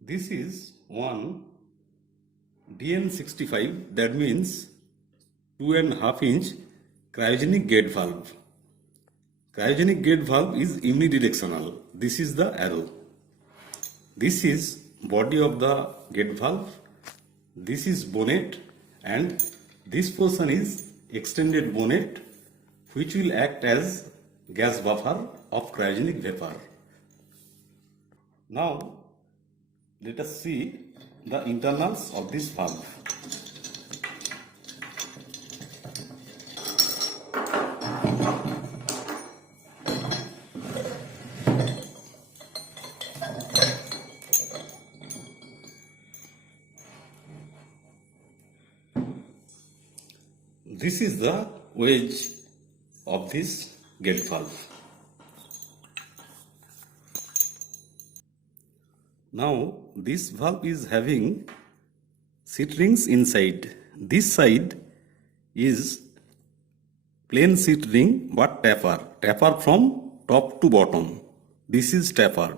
This is one DN65, that means 2.5 inch cryogenic gate valve. Cryogenic gate valve is unidirectional. This is the arrow. This is body of the gate valve. This is bonnet, and this portion is extended bonnet, which will act as gas buffer of cryogenic vapor. Now let us see the internals of this valve. This is the wedge of this gate valve. Now this valve is having seat rings inside. This side is plain seat ring but taper from top to bottom. This is tapered,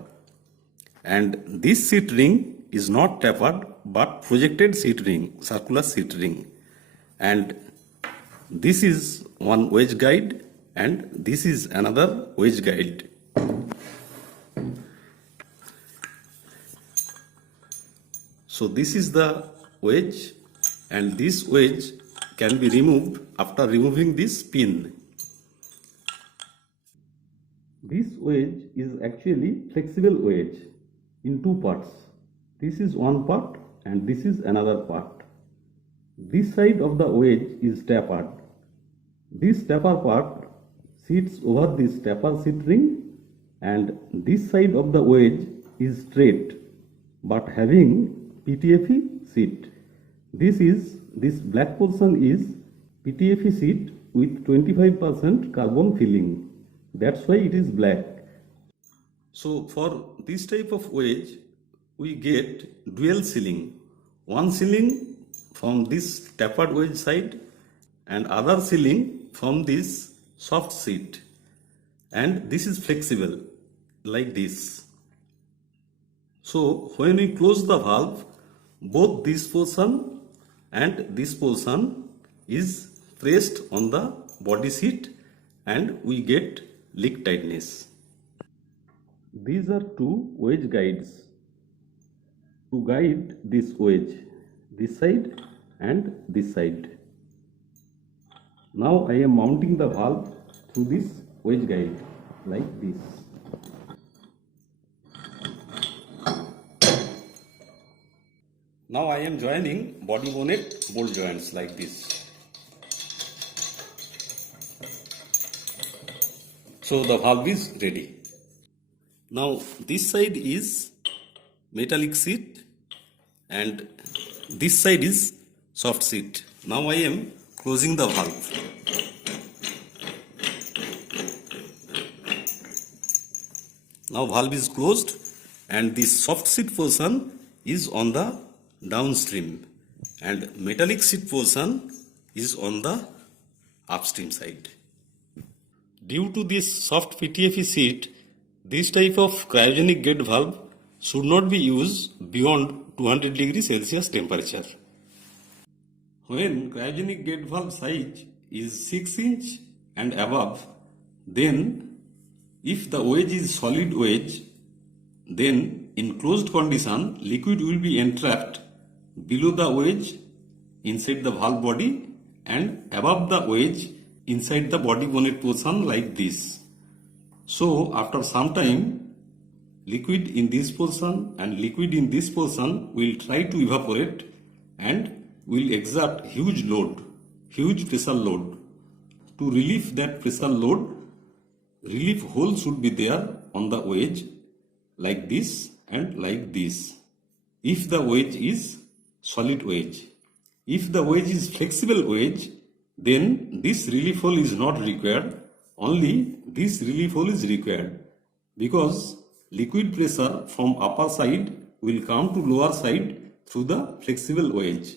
and this seat ring is not tapered but projected seat ring, circular seat ring, and this is one wedge guide and this is another wedge guide. So this is the wedge, and this wedge can be removed after removing this pin. This wedge is actually flexible wedge in two parts. This is one part and this is another part. This side of the wedge is tapered. This taper part sits over this taper seat ring, and this side of the wedge is straight but having PTFE seat. This black portion is PTFE seat with 25% carbon filling. That's why it is black. So for this type of wedge, we get dual sealing. One sealing from this tapered wedge side and other sealing from this soft seat. And this is flexible like this. So when we close the valve, both this portion and this portion is pressed on the body seat and we get leak tightness. These are two wedge guides to guide this wedge, this side and this side. Now I am mounting the valve through this wedge guide like this. Now I am joining body bonnet bolt joints like this. So the valve is ready. Now this side is metallic seat and this side is soft seat. Now I am closing the valve. Now valve is closed and this soft seat portion is on the downstream and metallic seat portion is on the upstream side. Due to this soft PTFE seat, this type of cryogenic gate valve should not be used beyond 200 degrees Celsius temperature. When cryogenic gate valve size is 6 inch and above, then if the wedge is solid wedge, then in closed condition liquid will be entrapped below the wedge inside the valve body and above the wedge inside the body bonnet portion like this. So after some time, liquid in this portion and liquid in this portion will try to evaporate and will exert huge load, huge pressure load. To relieve that pressure load, relief hole should be there on the wedge like this and like this. If the wedge is solid wedge. If the wedge is flexible wedge, then this relief hole is not required, only this relief hole is required, because liquid pressure from upper side will come to lower side through the flexible wedge.